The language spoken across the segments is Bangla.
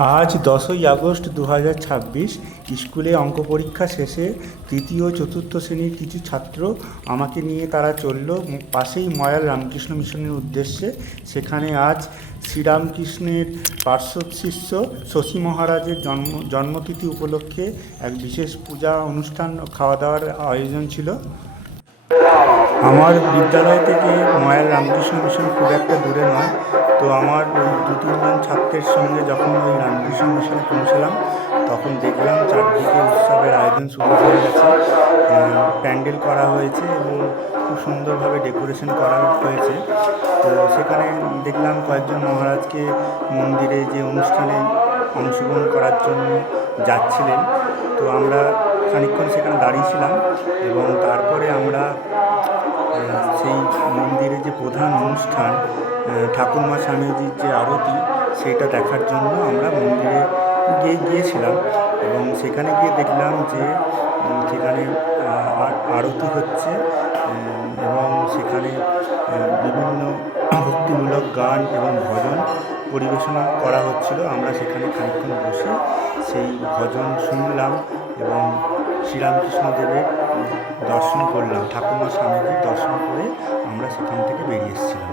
আজ 10ই আগস্ট 2026 স্কুলে অঙ্ক পরীক্ষা শেষে তৃতীয় ও চতুর্থ শ্রেণীর কিছু ছাত্র আমাকে নিয়ে তারা চলল পাশেই ময়াল রামকৃষ্ণ মিশনের উদ্দেশ্যে। সেখানে আজ শ্রীরামকৃষ্ণের পার্শ্বদ শিষ্য শশী মহারাজের জন্মতিথি উপলক্ষে এক বিশেষ পূজা অনুষ্ঠান খাওয়া দাওয়ার আয়োজন ছিল। আমার বিদ্যালয় থেকে ময়াল রামকৃষ্ণ মিশন খুব একটা দূরে নয়, তো আমার ওই 2-3 জন ছাত্রের সঙ্গে যখন ওই রামকৃষ্ণ মিশনে পৌঁছলাম তখন দেখলাম চারদিকে উৎসবের আয়োজন শুরু হয়ে গেছে। প্যান্ডেল করা হয়েছে এবং খুব সুন্দরভাবে ডেকোরেশন করা হয়েছে। তো সেখানে দেখলাম কয়েকজন মহারাজকে মন্দিরে যে অনুষ্ঠানে অংশগ্রহণ করার জন্য যাচ্ছিলেন। তো আমরা খানিকক্ষণ সেখানে দাঁড়িয়েছিলাম এবং তারপরে আমরা সেই মন্দিরে যে প্রধান অনুষ্ঠান ঠাকুরমা স্বামীজির যে আরতি, সেইটা দেখার জন্য আমরা মন্দিরে গিয়েছিলাম এবং সেখানে গিয়ে দেখলাম যে সেখানে আরতি হচ্ছে এবং সেখানে বিভিন্ন ভক্তিমূলক গান এবং ভজন পরিবেশনা করা হচ্ছিল। আমরা সেখানে খানিকক্ষণ বসে সেই ভজন শুনলাম এবং শ্রীরামকৃষ্ণদেবের দর্শন করলাম, ঠাকুরমা স্বামীজির দর্শন করে আমরা সেখান থেকে বেরিয়ে এসেছিলাম।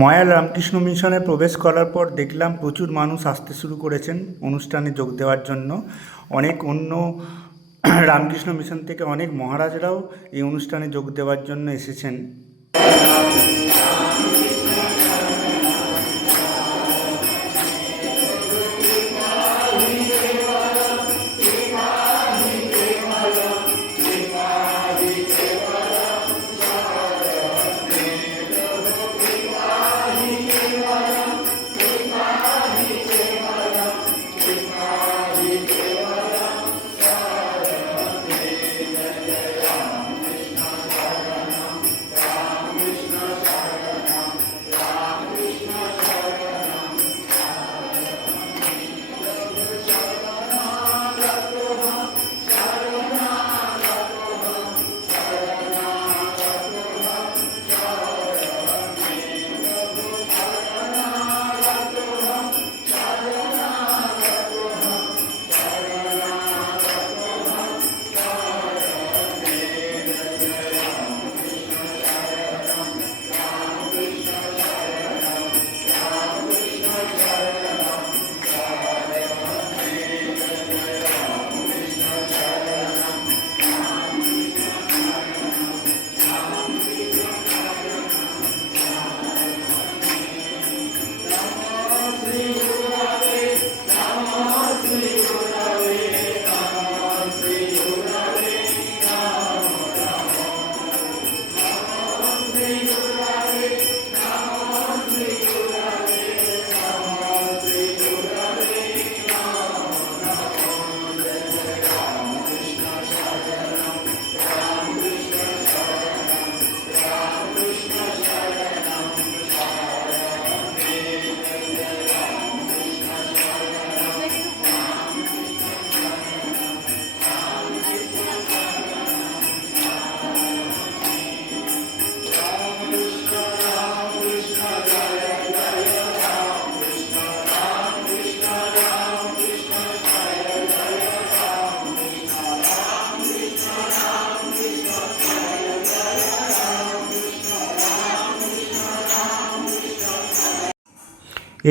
ময়াল রামকৃষ্ণ মিশনে প্রবেশ করার পর দেখলাম প্রচুর মানুষ আসতে শুরু করেছেন অনুষ্ঠানে যোগ দেওয়ার জন্য। অনেক অন্য রামকৃষ্ণ মিশন থেকে অনেক মহারাজরাও এই অনুষ্ঠানে যোগ দেওয়ার জন্য এসেছেন।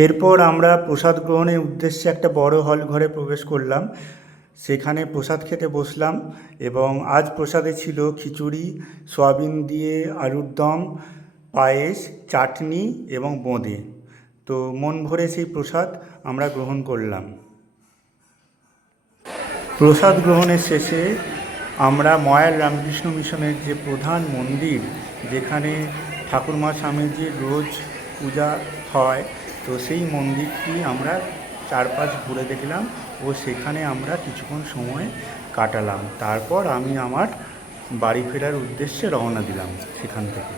এরপর আমরা প্রসাদ গ্রহণের উদ্দেশ্যে একটা বড় হল ঘরে প্রবেশ করলাম। সেখানে প্রসাদ খেতে বসলাম এবং আজ প্রসাদে ছিল খিচুড়ি, সয়াবিন দিয়ে আলুর দম, পায়েস, চাটনি এবং বোঁদে। তো মন ভরে সেই প্রসাদ আমরা গ্রহণ করলাম। প্রসাদ গ্রহণের শেষে আমরা ময়াল রামকৃষ্ণ মিশনের যে প্রধান মন্দির, যেখানে ঠাকুরমা স্বামীজির রোজ পূজা হয়, তো সেই মন্দিরটি আমরা চারপাশ ঘুরে দেখলাম ও সেখানে আমরা কিছুক্ষণ সময় কাটালাম। তারপর আমি আমার বাড়ি ফেরার উদ্দেশ্যে রওনা দিলাম সেখান থেকে।